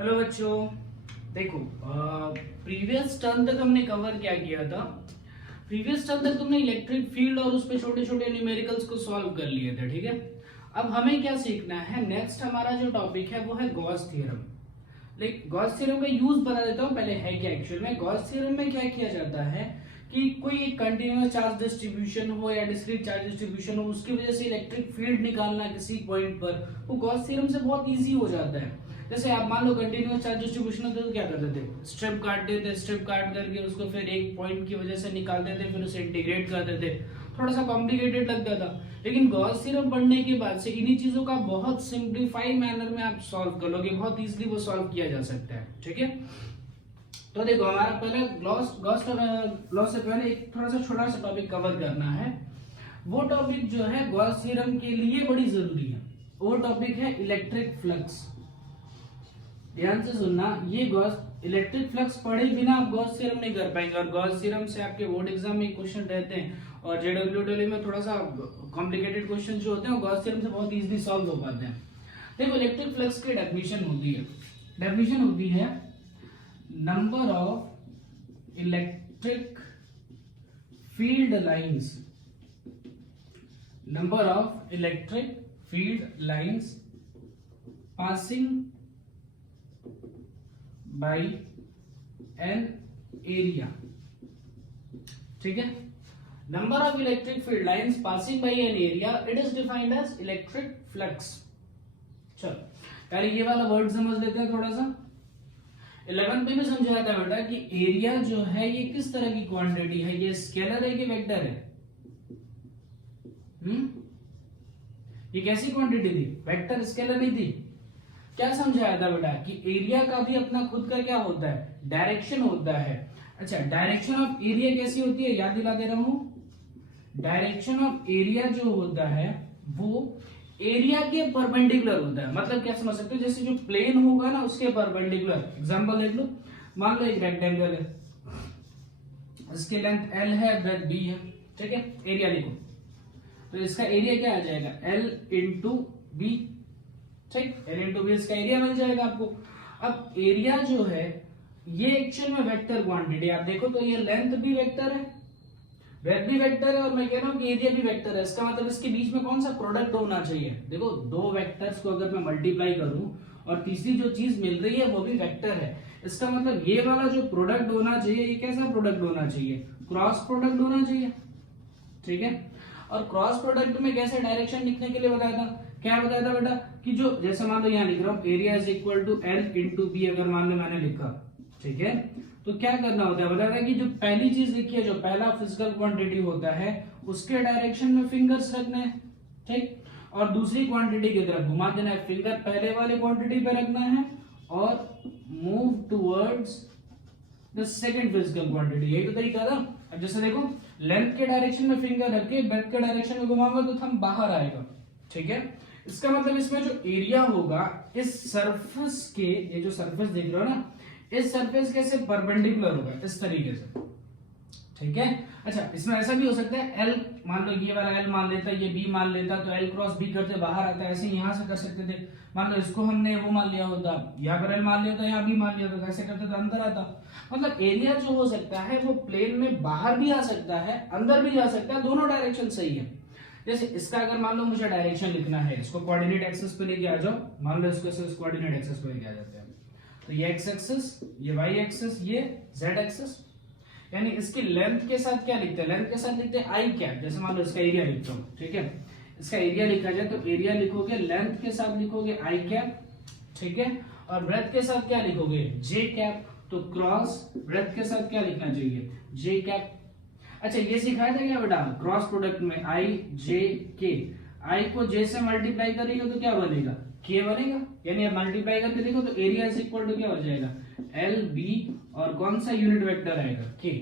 Hello बच्चों, देखो previous term तक हमने कवर क्या किया था। प्रीवियस टर्म तक तुमने इलेक्ट्रिक फील्ड और उस पे छोटे छोटे न्यूमेरिकल्स को सॉल्व कर लिए थे, ठीक है। अब हमें क्या सीखना है, नेक्स्ट हमारा जो टॉपिक है वो है Gauss theorem. Like Gauss theorem का यूज बता देता हूँ पहले है क्या। एक्चुअल में गॉस थ्योरम में क्या किया जाता है कि कोई एक कंटिन्यूअस चार्ज डिस्ट्रीब्यूशन हो या डिस्क्रीट चार्ज डिस्ट्रीब्यूशन हो, उसकी वजह से इलेक्ट्रिक फील्ड निकालना किसी पॉइंट पर, वो गॉस थ्योरम से बहुत इजी हो जाता है। जैसे आप मान लो कंटिन्यूअस चार्ज डिस्ट्रीब्यूशन होता तो क्या करते थे, स्ट्रिप काटते थे, स्ट्रिप काट करके उसको फिर एक पॉइंट की वजह से निकालते थे, फिर उसे इंटीग्रेट करते थे। थोड़ा सा कॉम्प्लिकेटेड लगता था, लेकिन गॉस थ्योरम पढ़ने के बाद से इन्हीं चीजों का बहुत सिंप्लीफाई मैनर में आप सॉल्व कर लोगे, बहुत इजीली वो सॉल्व किया जा सकता है, ठीक है। तो देखो हमारा पहले गॉस से पहले एक थोड़ा सा छोटा सा टॉपिक कवर करना है। वो टॉपिक जो है गॉस थ्योरम के लिए बड़ी जरूरी है, वो टॉपिक है इलेक्ट्रिक फ्लक्स। ध्यान से सुनना, ये गॉस इलेक्ट्रिक फ्लक्स पढ़े बिना आप गॉस थ्योरम नहीं कर पाएंगे, और गॉस थ्योरम से आपके बोर्ड एग्जाम में क्वेश्चन रहते हैं, और जेडब्ल्यूडब्ल्यू में थोड़ा सा कॉम्प्लिकेटेड क्वेश्चन जो होते हैं वो गॉस थ्योरम से बहुत इजीली सॉल्व हो पाते हैं। देखो इलेक्ट्रिक फ्लक्स की डेफिनेशन होती है number of electric field lines passing by an area, ठीक है। Number of electric field lines passing by an area, it is defined as electric flux. चलो पहले ये वाला वर्ड समझ लेते हैं थोड़ा सा। 11 पे भी समझाया था बेटा कि एरिया जो है ये किस तरह की क्वांटिटी है, ये स्केलर है कि वेक्टर है। ये कैसी क्वांटिटी थी, वेक्टर स्केलर नहीं थी। क्या समझाया था बेटा कि एरिया का भी अपना खुद का क्या होता है, डायरेक्शन होता है। अच्छा, डायरेक्शन ऑफ एरिया कैसी होती है, याद दिला दे रहा हूं। डायरेक्शन ऑफ एरिया जो होता है वो एरिया के परपेंडिकुलर होता है। मतलब क्या समझ सकते हो, जैसे जो प्लेन होगा ना उसके परपेंडिकुलर। एग्जांपल देख लो, मान लो एक रेक्टेंगल है, इसकी लेंथ L है, ब्रेथ B है, ठीक है। एरिया लिखो, तो इसका एरिया क्या आ जाएगा, L इंटू बी, ठीक। L इंटू बी इसका एरिया मिल जाएगा आपको। अब एरिया जो है ये एक्चुअल में वेक्टर क्वांटिटी, आप देखो तो ये लेंथ भी वेक्टर है, ब्रेथ भी वेक्टर है, और मैं कह रहा हूं कि एरिया भी वेक्टर है। इसका मतलब इसके बीच में कौन सा प्रोडक्ट होना चाहिए। देखो दो वेक्टर्स को अगर मैं मल्टीप्लाई करूं और तीसरी जो चीज मिल रही है वो भी वेक्टर है, इसका मतलब ये वाला जो प्रोडक्ट होना चाहिए ये कैसा प्रोडक्ट होना चाहिए, क्रॉस प्रोडक्ट होना चाहिए, ठीक है। और क्रॉस प्रोडक्ट में कैसे डायरेक्शन लिखने के लिए बताया था, क्या बताया था बेटा कि जो जैसे मान लो यहाँ लिख रहा हूँ area is equal to L into B, अगर मान लो मैंने लिखा, ठीक है, तो क्या करना होता है, बताया था कि जो पहली चीज लिखी है, जो पहला फिजिकल क्वांटिटी होता है उसके डायरेक्शन में फिंगर्स रखने हैं, ठीक, और दूसरी क्वांटिटी की तरफ घुमा देना है, फिंगर पहले वाले क्वांटिटी पे रखना है और move towards the second physical quantity. यही तो तरीका था। अब जैसे देखो लेंथ के डायरेक्शन में फिंगर रख के ब्रेथ के डायरेक्शन में घुमाऊंगा तो थंब बाहर आएगा, ठीक है। इसका मतलब इसमें जो एरिया होगा इस सरफेस के, ये जो सरफेस देख रहे हो ना, इस सरफेस के से परपेंडिकुलर होगा इस तरीके से, ठीक है। अच्छा, इसमें ऐसा भी हो सकता है L मान लो ये वाला L मान लेता, ये B मान लेता, तो L क्रॉस B करते बाहर आता है, ऐसे यहां से कर सकते थे। मान लो इसको हमने वो मान लिया होता, यहाँ पर L मान लिया था, यहाँ B मान लिया था, ऐसे करते तो अंदर आता। मतलब एरिया जो हो सकता है वो प्लेन में बाहर भी आ सकता है, अंदर भी जा सकता है, दोनों डायरेक्शन सही है। जैसे इसका अगर मान लो मुझे डायरेक्शन लिखना है, इसको कोऑर्डिनेट एक्सिस पे लेके आ जाओ, मान लो इसको कोऑर्डिनेट एक्सिस पे लेके आ जाते हैं, तो ये x एक्सिस, ये y एक्सिस, ये z एक्सिस, यानी इसकी लेंथ के साथ क्या लिखते हैं, लेंथ के साथ लिखते हैं i कैप। जैसे मान लो इसका एरिया लिखता हूं, ठीक है, इसका एरिया लिखा जाए तो एरिया लिखोगे लेंथ के साथ लिखोगे i कैप, ठीक है, और ब्रेथ के साथ क्या लिखोगे j कैप। तो क्रॉस ब्रेथ के साथ क्या लिखना चाहिए, j कैप। अच्छा, ये सिखाया था क्या बेटा, क्रॉस प्रोडक्ट में i j k, i को j से मल्टीप्लाई करेंगे तो क्या बनेगा, k बनेगा, यानी आप मल्टीप्लाई करके देखो तो एरिया इज इक्वल टू क्या हो जाएगा, L B, और कौन सा यूनिट वेक्टर आएगा, k।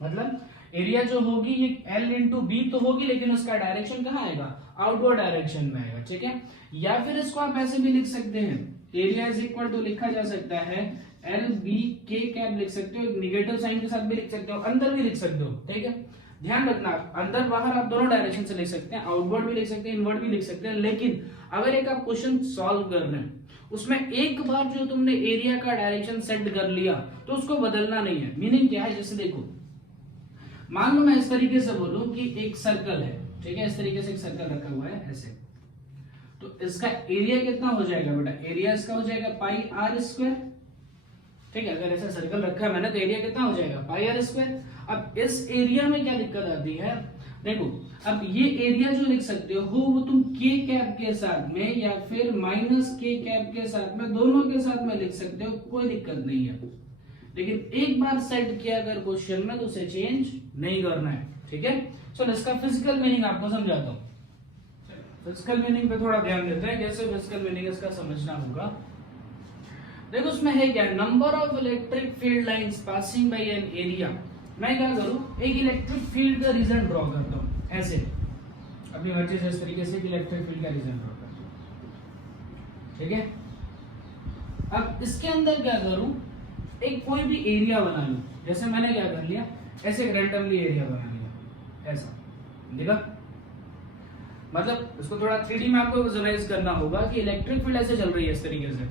मतलब एरिया जो होगी ये L इंटू बी तो होगी, लेकिन उसका डायरेक्शन कहाँ आएगा, आउटवर्ड डायरेक्शन में आएगा, ठीक है। या फिर इसको आप ऐसे भी लिख सकते हैं, एरिया इज इक्वल टू लिखा जा सकता है L B K कैप लिख सकते हो, निगेटिव साइन के साथ भी लिख सकते हो, अंदर भी लिख सकते हो, ठीक है। ध्यान रखना, अंदर बाहर आप दोनों डायरेक्शन से लिख सकते हैं, आउटवर्ड भी लिख सकते हैं, इनवर्ड भी लिख सकते हैं। लेकिन अगर एक आप क्वेश्चन सॉल्व कर रहे हैं उसमें एक बार जो तुमने एरिया का डायरेक्शन सेट कर लिया तो उसको बदलना नहीं है। मीनिंग क्या है, जैसे देखो मान लो मैं इस तरीके से बोलूं कि एक सर्कल है, ठीक है, इस तरीके से एक सर्कल रखा हुआ है ऐसे, तो इसका एरिया कितना हो जाएगा बेटा, एरिया इसका हो जाएगा पाई आर स्क्वायर, ठीक है। अगर ऐसा सर्कल रखा है मैंने तो एरिया कितना हो जाएगा पाई आर स्क्वायर। अब इस एरिया में क्या दिक्कत आती है, देखो अब ये एरिया जो लिख सकते हो वो तुम के कैप के साथ में या फिर माइनस के कैप के साथ में, दोनों के साथ में लिख सकते हो, कोई दिक्कत नहीं है। लेकिन एक बार सेट किया अगर क्वेश्चन में तो उसे चेंज नहीं करना है, ठीक है। चलो इसका फिजिकल मीनिंग आपको समझाता हूँ। फिजिकल मीनिंग पे थोड़ा ध्यान देते हैं, कैसे फिजिकल मीनिंग इसका समझना होगा। देखो उसमें है क्या, number of electric field lines passing by an area. मैं क्या करूं, एक इलेक्ट्रिक फील्ड का रीजन ड्रॉ करता हूं ऐसे, अपनी मर्जी से इस तरीके से इलेक्ट्रिक फील्ड का रीजन ड्रॉ करता हूं, ठीक है। अब इसके अंदर क्या करूं, एक कोई भी एरिया बना लूं, जैसे मैंने क्या कर लिया, ऐसे रैंडमली एरिया बना लिया ऐसा, देखा। मतलब इसको थोड़ा 3D में आपको विजुअलाइज करना होगा कि इलेक्ट्रिक फील्ड ऐसे चल रही है इस तरीके से,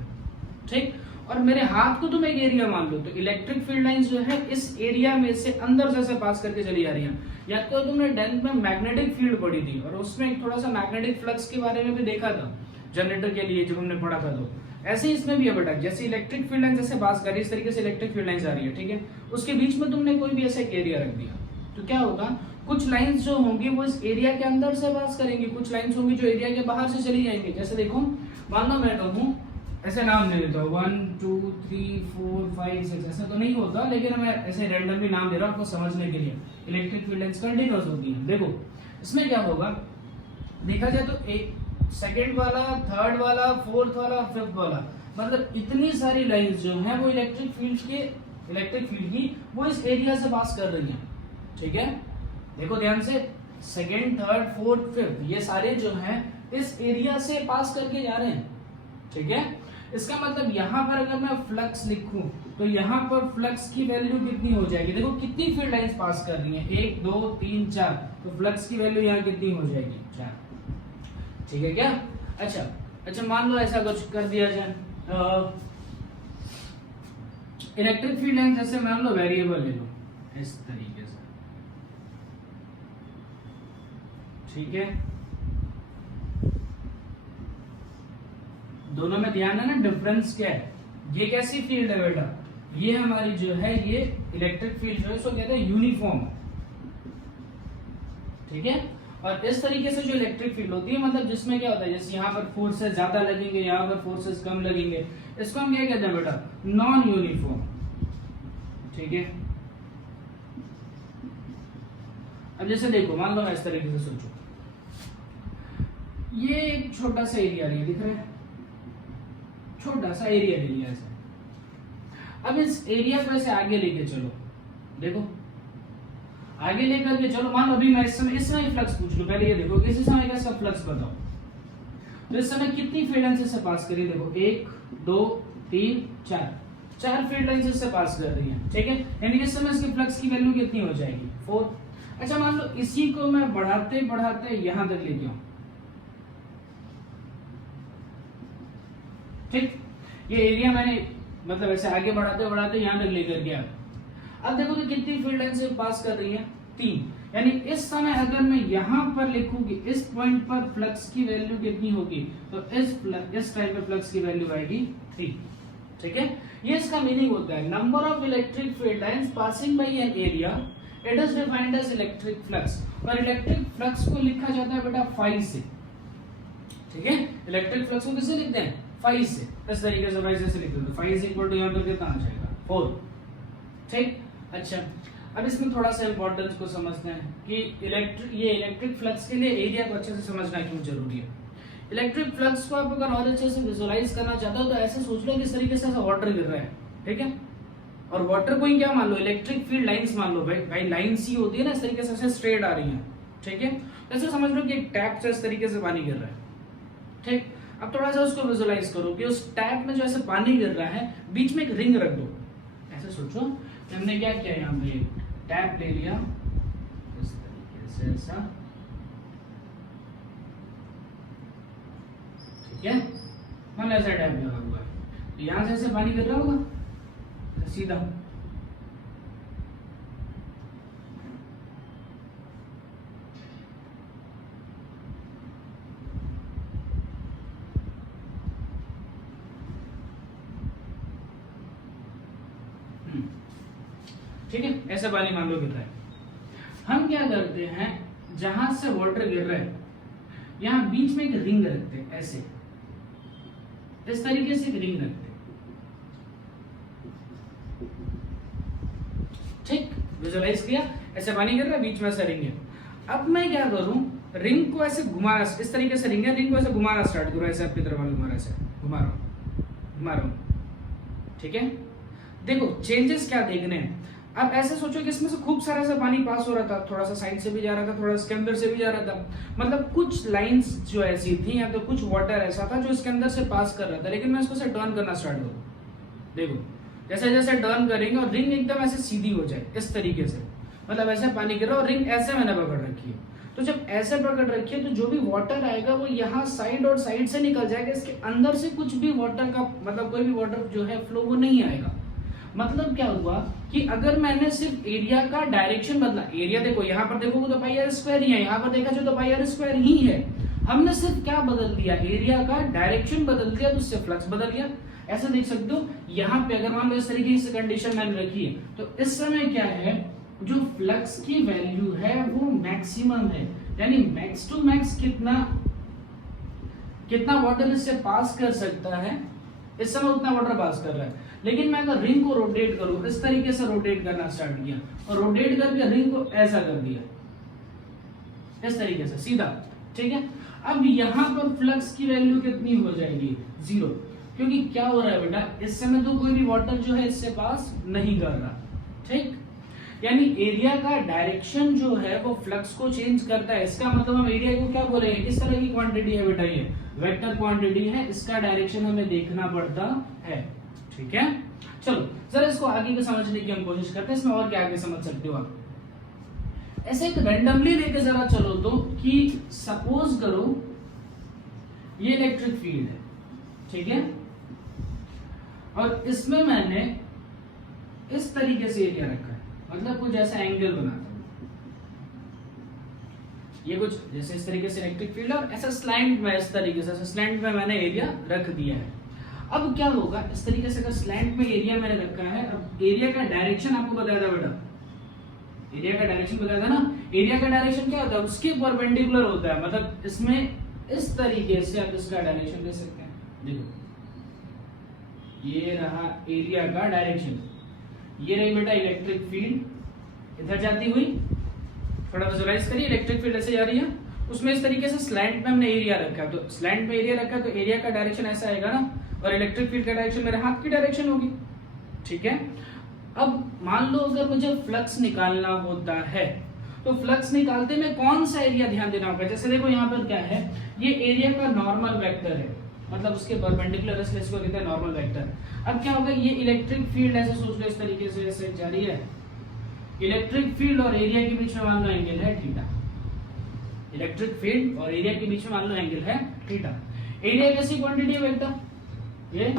ठीक। और मेरे हाथ को तुम एक एरिया मान लो, तो इलेक्ट्रिक फील्ड लाइंस जो है इस एरिया में से अंदर जैसे पास करके चली जा रही हैं। या तो तुमने 10th में मैग्नेटिक फील्ड पढ़ी थी और उसमें थोड़ा सा मैग्नेटिक फ्लक्स के बारे में भी देखा था जनरेटर के लिए जब हमने पढ़ा था, तो ऐसे ही इसमें भी है बेटा, जैसे इलेक्ट्रिक फील्ड लाइन जैसे पास कर रही है इस तरीके से इलेक्ट्रिक फील्ड लाइंस आ रही है, ठीक है। उसके बीच में तुमने कोई भी ऐसा एरिया रख दिया तो क्या होगा, कुछ लाइंस जो होंगी वो इस एरिया के अंदर से पास करेंगी, कुछ लाइंस होंगी जो एरिया के बाहर से चली जाएंगी। जैसे देखो मान लो मैं कहूं, ऐसे नाम दे देता हूँ 1 2 3 4 5 6, ऐसा तो नहीं होता लेकिन मैं ऐसे रैंडमली नाम दे रहा हूँ आपको समझने के लिए। इलेक्ट्रिक फील्ड लाइंस कंटीन्यूअस होती हैं। देखो इसमें क्या होगा, देखा जाए तो एक सेकंड वाला, थर्ड वाला, फोर्थ वाला, फिफ्थ वाला, मतलब इतनी सारी लाइंस जो हैं वो इलेक्ट्रिक फील्ड की वो इस एरिया से पास कर रही हैं, ठीक है। देखो ध्यान से, सेकंड, थर्ड, फोर्थ, फिफ्थ, ये सारे जो हैं इस एरिया से पास करके जा रहे हैं, ठीक है। इसका मतलब यहाँ पर अगर मैं फ्लक्स लिखूं तो यहाँ पर फ्लक्स की वैल्यू कितनी हो जाएगी, देखो कितनी फील्ड लाइंस पास कर रही हैं, 1 2 3 4, तो फ्लक्स की वैल्यू यहाँ कितनी हो जाएगी 4, ठीक है क्या। अच्छा मान लो ऐसा कुछ कर दिया जाए, इलेक्ट्रिक फील्ड लाइंस जैसे मान लो वेरिएबल ले लो इस तरीके से, ठीक है। दोनों में ध्यान है ना, डिफरेंस क्या है, ये कैसी फील्ड है बेटा, ये हमारी जो है ये इलेक्ट्रिक फील्ड जो है इसको कहते हैं यूनिफॉर्म, ठीक है। और इस तरीके से जो इलेक्ट्रिक फील्ड होती है, मतलब जिसमें क्या होता है, जैसे यहाँ पर फोर्सेस ज्यादा लगेंगे, यहाँ पर फोर्सेस कम लगेंगे, इसको हम क्या कहते हैं बेटा, नॉन यूनिफॉर्म, ठीक है। अब जैसे देखो मान लो मैं इस तरीके से सोचो, ये एक छोटा सा एरिया लिया, दिख रहा है, छोटा सा एरिया ले लिया ऐसे। अब इस एरिया को ऐसे आगे लेके चलो, देखो आगे लेकर के चलो, मान लो अभी मैं इस समय फ्लक्स पूछ लूं, पहले ये देखो किसी समय का इसका फ्लक्स बताओ, तो इस समय कितनी फील्ड लाइंस से पास करी, देखो 1 2 3 4 फील्ड लाइंस से पास कर रही है, ठीक है। यानी इस समय इसके फ्लक्स की वैल्यू कितनी हो जाएगी 4। अच्छा मान लो इसी को मैं बढ़ाते बढ़ाते यहां तक लेके आऊं, ठीक, ये एरिया मैंने मतलब ऐसे आगे बढ़ाते बढ़ाते यहां तक लेकर गया। अब देखो तो कितनी फील्ड लाइन से पास कर रही है 3, यानी इस समय अगर मैं यहां पर लिखूंगी इस पॉइंट पर फ्लक्स की वैल्यू कितनी होगी, तो इस टाइम पे फ्लक्स की वैल्यू आएगी 3, ठीक है। ये इसका मीनिंग होता है, number of electric field lines passing by an area, it is defined as electric flux. और इलेक्ट्रिक फ्लक्स को लिखा जाता है बेटा फाई से, ठीक है। इलेक्ट्रिक फ्लक्स को किससे लिखते हैं, फाई से, इस तरीके से फाई से लिखते हैं, तो फाई इज इक्वल टू यहां पर कितना आ जाएगा 4, ठीक। अच्छा अब इसमें थोड़ा सा इंपॉर्टेंस को समझते हैं कि इलेक्ट्रिक फ्लक्स के लिए एरिया को अच्छे से समझना क्यों जरूरी है। इलेक्ट्रिक फ्लक्स को आप अगर और अच्छे से विजुअलाइज करना चाहते हो तो ऐसे सोच लो कि इस तरीके से वाटर गिर रहा है, ठीक है। और वाटर को ही क्या मान लो, इलेक्ट्रिक फील्ड लाइंस मान लो, भाई लाइंस ही होती है ना, इस तरीके से स्ट्रेट आ रही है, ठीक है। ऐसे समझ लो कि एक टैप से इस तरीके से पानी गिर रहा है, ठीक। अब थोड़ा सा उसको विजुअलाइज करो कि उस टैप में जो ऐसे पानी गिर रहा है बीच में एक रिंग रख दो, ऐसे सोचो हमने क्या किया, यहाँ पे टैप ले लिया इस तरीके से ऐसा, ठीक है, मैंने ऐसा टैप लगा हुआ तो यहां से ऐसे पानी गिर रहा होगा सीधा, ठीक है, ऐसे पानी मान लो गिर रहा है। हम क्या करते हैं, जहां से वाटर गिर रहा है यहां बीच में एक रिंग रखते हैं, ऐसे इस तरीके से एक रिंग रखते हैं, ठीक, विजुअलाइज किया, ऐसे पानी गिर रहा है, बीच में ऐसा रिंग है। अब मैं क्या करूं, रिंग को ऐसे घुमाना, इस तरीके से रिंग है, रिंग को ऐसे घुमाना स्टार्ट करूं, ऐसे आपकी तरफ घुमा रहा है, ऐसे घुमा रहा हूं, ठीक है। देखो चेंजेस क्या देखने हैं। अब ऐसे सोचो कि इसमें से खूब सारा सा पानी पास हो रहा था, थोड़ा सा साइड से भी जा रहा था, थोड़ा इसके अंदर से भी जा रहा था, मतलब कुछ लाइंस जो ऐसी थी या तो कुछ वाटर ऐसा था जो इसके अंदर से पास कर रहा था, लेकिन मैं इसको से टर्न करना स्टार्ट करूं, देखो जैसे जैसे टर्न करेंगे और रिंग एकदम ऐसे सीधी हो जाए इस तरीके से, मतलब ऐसे पानी गिर रहा और रिंग ऐसे मैंने पकड़ रखी है। तो जब ऐसे पकड़ रखी है तो जो भी वाटर आएगा वो यहाँ साइड और साइड से निकल जाएगा, इसके अंदर से कुछ भी वाटर का मतलब कोई भी वाटर जो है फ्लो वो नहीं आएगा। मतलब क्या हुआ कि अगर मैंने सिर्फ एरिया का डायरेक्शन बदला, एरिया देखो यहाँ पर देखोगे तो पाई आर स्क्वायर ही है, यहाँ पर देखा जाए तो पाई आर स्क्वायर ही है, हमने सिर्फ क्या बदल दिया, एरिया का डायरेक्शन बदल दिया, तो उससे फ्लक्स बदल गया। ऐसा देख सकते हो यहाँ पे अगर मान लो इस तरीके से कंडीशन मैंने रखी है तो इस समय क्या है, जो फ्लक्स की वैल्यू है वो मैक्सिमम है, यानी मैक्स टू मैक्स कितना वाटर इससे पास कर सकता है, इस समय उतना वाटर पास कर रहा है। लेकिन मैं अगर रिंग को रोटेट करूं, इस तरीके से रोटेट करना स्टार्ट किया और रोटेट करके रिंग को ऐसा कर दिया इस तरीके से सीधा, ठीक है। अब यहां पर फ्लक्स की वैल्यू कितनी हो जाएगी, 0, क्योंकि क्या हो रहा है बेटा, इस समय तो कोई भी वाटर जो है इससे पास नहीं कर रहा, ठीक। यानी एरिया का डायरेक्शन जो है वो फ्लक्स को चेंज करता है। इसका मतलब हम एरिया को क्या बोलेंगे, किस तरह की क्वांटिटी है बेटा, ये वेक्टर क्वांटिटी है, इसका डायरेक्शन हमें देखना पड़ता है, ठीक है। चलो जरा इसको आगे के समझने की हम कोशिश करते हैं, इसमें और क्या आगे समझ सकते हो आप। ऐसे एक रैंडमली लेके जरा चलो तो कि सपोज करो ये इलेक्ट्रिक फील्ड है, ठीक है, और इसमें मैंने इस तरीके से एरिया रखा है, मतलब कुछ ऐसा एंगल बनाता हूं, ये कुछ जैसे इस तरीके से इलेक्ट्रिक फील्ड और ऐसा स्लैंट में, इस तरीके से स्लैंट में मैंने एरिया रख दिया है। अब क्या होगा, इस तरीके से अगर स्लैंट में एरिया मैंने रखा है, अब एरिया का डायरेक्शन आपको बताया था बेटा, एरिया का डायरेक्शन बताया था ना, एरिया का डायरेक्शन क्या होता है, उसके परपेंडिकुलर होता है, मतलब इसमें इस तरीके से आप इसका डायरेक्शन दे सकते हैं। देखो ये रहा एरिया का डायरेक्शन, ये रही बेटा इलेक्ट्रिक फील्ड इधर जाती हुई, थोड़ा विजुअलाइज करिए, इलेक्ट्रिक फील्ड ऐसे जा रही है, उसमें इस तरीके से स्लैंट में हमने एरिया रखा है, तो स्लैंट में एरिया रखा है तो एरिया का डायरेक्शन ऐसा आएगा ना, और इलेक्ट्रिक फील्ड का डायरेक्शन मेरे हाथ की डायरेक्शन होगी, ठीक है। अब मान लो अगर मुझे फ्लक्स निकालना होता है तो फ्लक्स निकालते में कौन सा एरिया ध्यान देना होगा, जैसे देखो यहाँ पर क्या है, ये एरिया का नॉर्मल वेक्टर है, मतलब उसके परपेंडिकुलर इसको कहते हैं नॉर्मल वेक्टर। अब क्या होगा, ये इलेक्ट्रिक फील्ड ऐसे सोच लो इस तरीके से ऐसे जा रही है, इलेक्ट्रिक फील्ड और एरिया के बीच में मान लो एंगल है थीटा, इलेक्ट्रिक फील्ड और एरिया के बीच में मान लो एंगल है थीटा। एरिया कैसी क्वांटिटी है बेटा, ये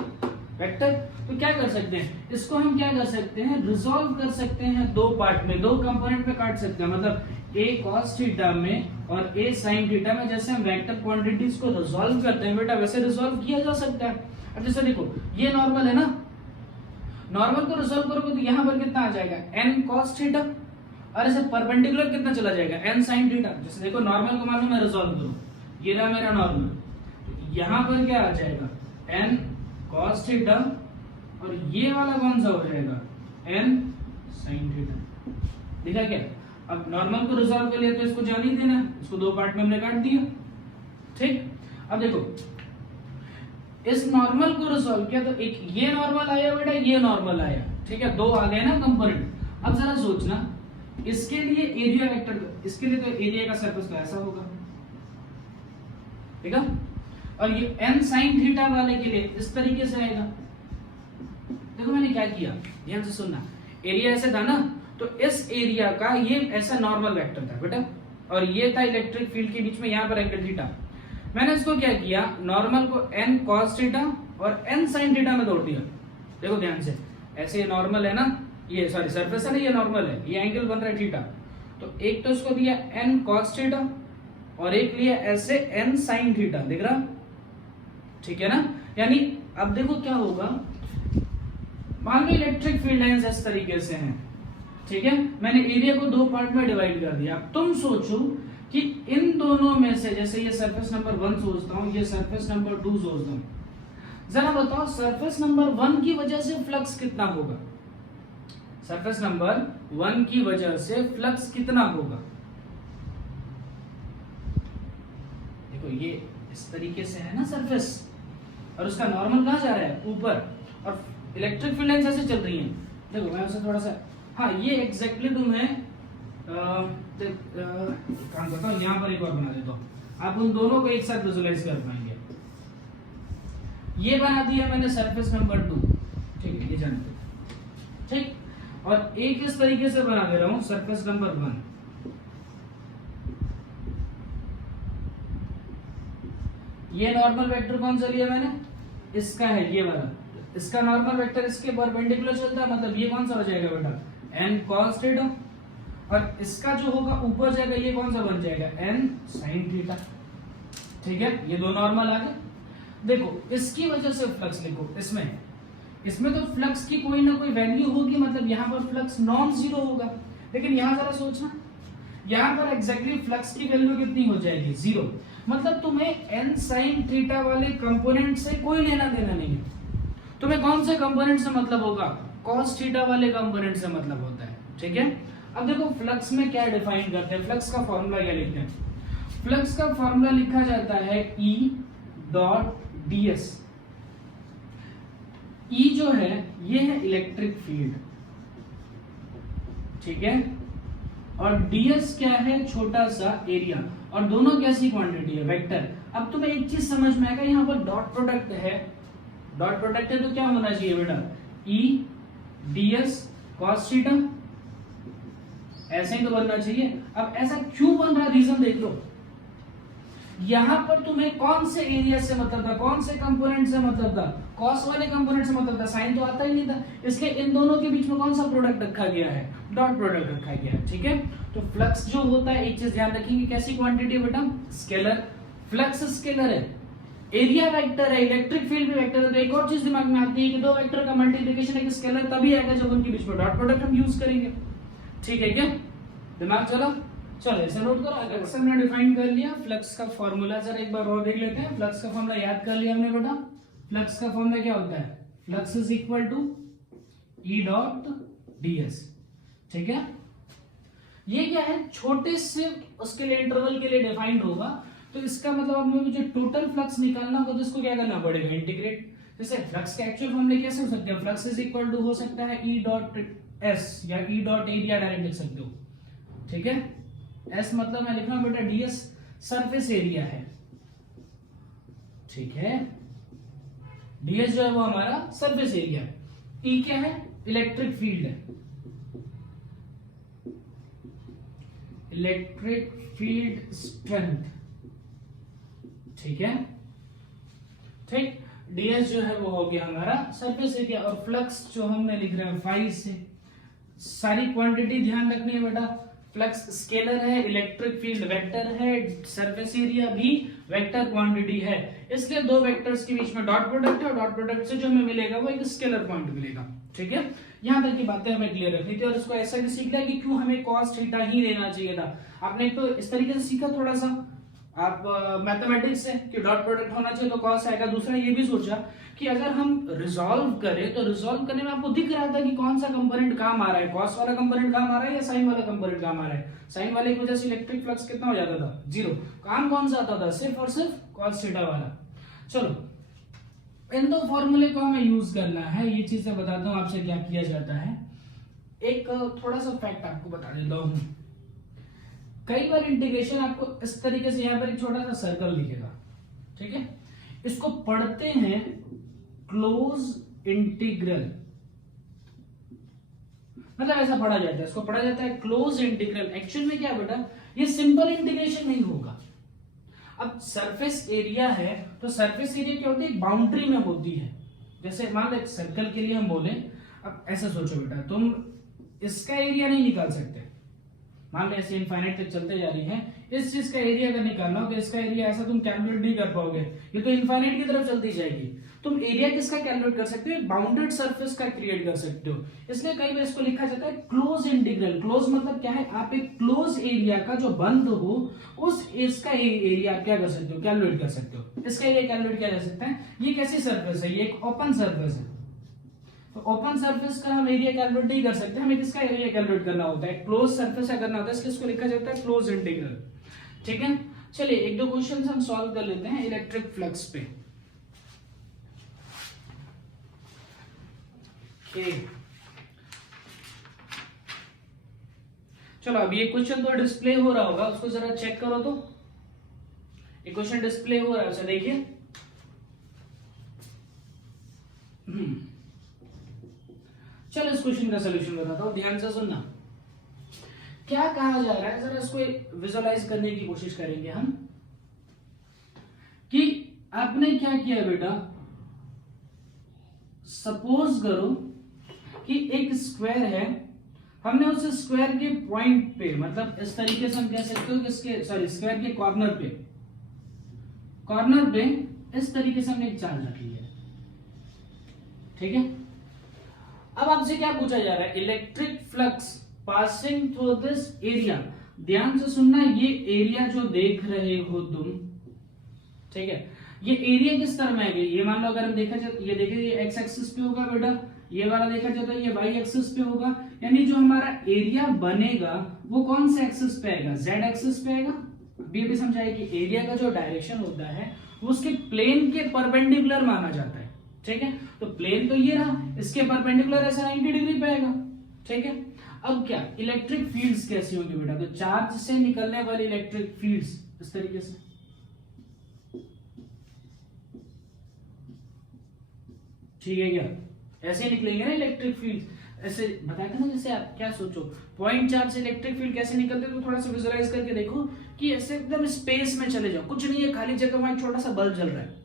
वेक्टर, तो क्या कर सकते हैं, इसको हम क्या कर सकते हैं, रिजॉल्व कर सकते हैं दो पार्ट में, दो कंपोनेंट में काट सकते हैं, मतलब a cos थीटा में और a sin थीटा में, जैसे हम वेक्टर क्वांटिटीज को रिजॉल्व करते हैं बेटा वैसे रिजॉल्व किया जा सकता है। अब जैसे देखो ये नॉर्मल है ना, नॉर्मल को रिजॉल्व करोगे तो यहाँ पर कितना आ जाएगा n cos थीटा, और ऐसे परपेंडिकुलर कितना चला जाएगा n sin थीटा। जैसे देखो नॉर्मल को मान लो मैं रिजॉल्व करूं, ये रहा मेरा नॉर्मल, यहाँ पर क्या आ जाएगा n cos थीटा, और ये वाला कौन सा हो जाएगा n sin थीटा, देखा क्या। अब नॉर्मल को रिजॉल्व कर लिया तो इसको जान ही देना, इसको दो पार्ट में हमने काट दिया, ठीक। अब देखो इस नॉर्मल को रिजॉल्व किया तो एक ये नॉर्मल आया बेटा, ये नॉर्मल आया, ठीक है, दो आ गए ना कंपोनेंट। अब जरा सोचना इसके लिए एरिया वेक्टर, इसके लिए तो एरिया का सरफेस तो ऐसा होगा, ठीक है, और ये n sin थीटा वाले के लिए इस तरीके से आएगा। देखो मैंने क्या किया, ध्यान से सुनना, एरिया ऐसे था ना, तो इस एरिया का ये ऐसा नॉर्मल वेक्टर था बेटा, और ये था इलेक्ट्रिक फील्ड के बीच में यहाँ पर एंगल थीटा। मैंने इसको क्या किया, नॉर्मल को n cos थीटा और n sin थीटा में तोड़ दिया। देखो ध्यान से, ऐसे ये नॉर्मल है ना, ये सॉरी सरफेस है ना, ये नॉर्मल है, ये एंगल बन रहा है थीटा, तो एक तो इसको दिया n cos थीटा और एक लिया ऐसे n sin थीटा, दिख रहा, ठीक है ना। यानी अब देखो क्या होगा, मान लो इलेक्ट्रिक फील्ड लाइंस इस तरीके से हैं, ठीक है, मैंने एरिया को दो पार्ट में डिवाइड कर दिया। अब तुम सोचो कि इन दोनों में से, जैसे ये सरफेस नंबर 1 सोचता हूं, ये सरफेस नंबर 2 सोचता हूं, जरा बताओ सरफेस नंबर 1 की वजह से फ्लक्स कितना होगा? सरफेस नंबर 1 की वजह से फ्लक्स कितना होगा? देखो ये इस तरीके से है ना सरफेस, और उसका नॉर्मल कहां जा रहा है? ऊपर, और इलेक्ट्रिक फील्ड लाइंस ऐसे चल रही हैं। देखो मैं उसे थोड़ा सा, हाँ ये एग्जैक्टली तुम्हें काम करता हूँ, यहाँ पर एक और बना देता हूँ, आप उन दोनों को एक साथ विजुलाइज कर पाएंगे। ये बना दिया मैंने सरफेस नंबर 2, ठीक है, ये जानते हो, ठीक, और एक इस तरीके से बना दे रहा हूं सरफेस नंबर 1। ये नॉर्मल वेक्टर कौन सा लिया मैंने? इसका है, ये वाला, इसका नॉर्मल वेक्टर इसके परपेंडिकुलर चलता है, मतलब ये कौन सा हो जाएगा बेटा? n cos थीटा, और इसका जो होगा ऊपर जाएगा, ये कौन सा बन जाएगा? n sin थीटा, ठीक है, ये दो नॉर्मल आ गए। देखो इसकी वजह से फ्लक्स लिखो, इसमें तो फ्लक्स की कोई ना कोई वैल्यू होगी, मतलब यहाँ पर फ्लक्स नॉन जीरो होगा, लेकिन यहाँ जरा सोचना, यहाँ पर एग्जैक्टली फ्लक्स की वैल्यू कितनी हो जाएगी? 0, मतलब तुम्हें n sin थीटा वाले कंपोनेंट से कोई लेना देना नहीं है, तुम्हें कौन से कंपोनेंट से मतलब होगा? cos थीटा वाले कंपोनेंट से मतलब होता है, ठीक है। अब देखो फ्लक्स में क्या डिफाइन करते हैं, फ्लक्स का फॉर्मूला क्या लिखते हैं? फ्लक्स का फॉर्मूला लिखा जाता है E डॉट ds। E जो है ये है इलेक्ट्रिक फील्ड, ठीक है, और ds क्या है? छोटा सा एरिया, और दोनों कैसी क्वांटिटी है? वेक्टर। अब तुम्हें एक चीज समझ में आएगा, यहाँ पर डॉट प्रोडक्ट है, डॉट प्रोडक्ट है तो क्या होना चाहिए बेटा? E ds cos थीटा, ऐसे ही तो बनना चाहिए। अब ऐसा क्यों बन रहा है, रीजन देख लो, यहां पर तुम्हें कौन से एरिया से मतलब था, कौन से कंपोनेंट से मतलब था? कॉस वाले कंपोनेंट से मतलब था, साइन तो आता ही नहीं था, इसलिए इन दोनों के बीच में कौन सा प्रोडक्ट रखा गया है? डॉट प्रोडक्ट रखा गया है, ठीक है। तो फ्लक्स जो होता है, एक चीज ध्यान रखेंगे, कैसी क्वांटिटी है बेटा? स्केलर। फ्लक्स स्केलर है, एरिया वेक्टर है, इलेक्ट्रिक फील्ड भी वेक्टर है। तो एक और चीज दिमाग में आती है कि दो वेक्टर का मल्टीप्लिकेशन एक स्केलर तभी आएगा जब उनके बीच में डॉट प्रोडक्ट हम यूज करेंगे, ठीक है क्या? दिमाग चलो, चलो इसे नोट करो। फ्लक्स हमने डिफाइन कर लिया, फ्लक्स का फॉर्मूला जरा एक बार और देख लेते हैं। फ्लक्स का फॉर्मूला याद कर लिया हमने बेटा। फ्लक्स का फॉर्मूला क्या होता है? Flux is equal to E dot ds, ठीक है। ये क्या है? छोटे से उसके लिए इंटरवल के लिए डिफाइंड होगा, तो इसका मतलब हमें मुझे टोटल फ्लक्स निकालना होगा, तो इसको क्या करना पड़ेगा? इंटीग्रेट। जैसे फ्लक्स का एक्चुअल फॉर्मूला कैसे हो सकते हैं? फ्लक्स इज इक्वल टू हो सकता है E डॉट s या E डॉट एरिया डायरेक्ट लिख सकते हो, ठीक है। S मतलब मैं लिख रहा हूं बेटा ds सरफेस एरिया है, ठीक है। ds जो है वो हमारा सरफेस एरिया है। E क्या है? इलेक्ट्रिक फील्ड है, इलेक्ट्रिक फील्ड स्ट्रेंथ, ठीक है, ठीक। ds जो है वो हो गया हमारा सरफेस एरिया, और फ्लक्स जो हमने लिख रहे हैं फाई से। सारी क्वांटिटी ध्यान रखनी है बेटा। फ्लक्स स्केलर है, इलेक्ट्रिक फील्ड वेक्टर है, सरफेस एरिया भी वेक्टर क्वांटिटी है, इसलिए दो वेक्टर्स के बीच में डॉट प्रोडक्ट है, और डॉट प्रोडक्ट से जो हमें मिलेगा वो एक स्केलर पॉइंट मिलेगा, ठीक है। यहां तक की बातें हमें क्लियर रखनी थी, और इसको ऐसा भी सीख लिया कि क्यों हमें cos थीटा ही लेना चाहिए था। आपने तो इस तरीके से सीखा थोड़ा सा आप मैथमेटिक्स से कि डॉट प्रोडक्ट होना चाहिए तो cos आएगा। दूसरा ये भी सोचा कि अगर हम रिजॉल्व करें तो रिजॉल्व करने में आपको दिख रहा था कि कौन सा कंपोनेंट काम आ रहा है, cos वाला कंपोनेंट काम आ रहा है या साइन वाला कंपोनेंट काम आ रहा है। साइन वाले की वजह से इलेक्ट्रिक फ्लक्स कितना हो जाता था? 0। काम कौन सा आता था? सिर्फ और सिर्फ cos थीटा वाला। चलो इन दो फॉर्मूले को हमें यूज करना है। ये चीजें बताता हूं आपसे क्या किया जाता है। एक थोड़ा सा फैक्ट आपको बता देता हूं। कई बार इंटीग्रेशन आपको इस तरीके से, यहां पर एक छोटा सा सर्कल दिखेगा, ठीक है, इसको पढ़ते हैं क्लोज इंटीग्रल, मतलब ऐसा पढ़ा जाता है, इसको पढ़ा जाता है क्लोज इंटीग्रल। एक्चुअल में क्या बेटा, ये सिंपल इंटीग्रेशन नहीं होगा। अब सरफेस एरिया है तो सरफेस एरिया क्या होती है, बाउंड्री में होती है। जैसे मान लो एक सर्कल के लिए हम बोले, अब ऐसा सोचो बेटा, तुम इसका एरिया नहीं निकाल सकते, मान लो ऐसे इनफाइनाइट तक चलते जा रही है, इस चीज का एरिया अगर निकालना हो तो इसका एरिया ऐसा तुम कैलकुलेट नहीं कर पाओगे, ये तो इनफाइनाइट की तरफ चलती जाएगी। तुम एरिया किसका कैलकुलेट कर सकते हो, बाउंडेड सरफेस का क्रिएट कर सकते हो। इसलिए कई बार इसको लिखा जाता है क्लोज इंटीग्रल। क्लोज मतलब क्या है, आप एक क्लोज एरिया का जो बंद हो उस इसका एरिया आप क्या कर सकते हो, कैलकुलेट कर सकते हो। इसका एरिया कैलकुलेट किया जा सकता है। ये कैसी सरफेस है, ये एक ओपन सरफेस है, तो ओपन सरफेस का हम एरिया कैलकुलेट नहीं कर सकते, हमें किसका एरिया कैलकुलेट करना होता है, क्लोज सरफेस का करना होता है, इसलिए इसको लिखा जाता है क्लोज इंटीग्रल। ठीक है, चलिए एक दो क्वेश्चन हम सॉल्व कर लेते हैं इलेक्ट्रिक फ्लक्स पे। चलो अब ये क्वेश्चन तो डिस्प्ले हो रहा होगा, उसको जरा चेक करो तो। ये क्वेश्चन डिस्प्ले हो रहा है, उसे देखिए। चलो इस क्वेश्चन का सॉल्यूशन बताता हूं, ध्यान से सुनना। क्या कहा जा रहा है, जरा इसको विजुअलाइज करने की कोशिश करेंगे हम, कि आपने क्या किया बेटा, सपोज करो कि एक स्क्वायर है, हमने उस स्क्वायर के पॉइंट पे, मतलब इस तरीके से हम कह सकते हो कि इसके स्क्वायर के कॉर्नर पे इस तरीके से हमने एक चार्ज रख लिया है। ठीक है, अब आपसे क्या पूछा जा रहा है, electric flux passing through this area. ध्यान से सुनना, ये एरिया जो देख रहे हो तुम, ठीक है, ये एरिया किस तरह में है, ये मान लो अगर हम देखा जाए, ये देखिए ये एक्स एक्सिस पे होगा बेटा, ये वाला देखा जाता है ये वाई एक्सिस पे होगा, यानी जो हमारा एरिया बनेगा वो कौन से एक्सिस पे आएगा, जेड एक्सिस पे आएगा। अभी भी समझाया कि एरिया का जो डायरेक्शन होता है वो उसके प्लेन के परपेंडिकुलर माना जाता है। ठीक है, तो प्लेन तो ये रहा, इसके परपेंडिकुलर ऐसा 90 डिग्री पे आएगा। ठीक है, अब क्या इलेक्ट्रिक फील्ड्स कैसी होंगी बेटा, तो चार्ज से निकलने वाली इलेक्ट्रिक फील्ड्स इस तरीके से, ठीक है क्या, ऐसे ही निकलेंगे ना इलेक्ट्रिक फील्ड। ऐसे बताया था ना, जैसे आप क्या सोचो, पॉइंट चार्ज से इलेक्ट्रिक फील्ड कैसे निकलते हैं, तो थोड़ा सा विजुअलाइज करके देखो कि ऐसे एकदम स्पेस में चले जाओ, कुछ नहीं है, खाली जगह में एक छोटा सा बल्ब जल रहा है।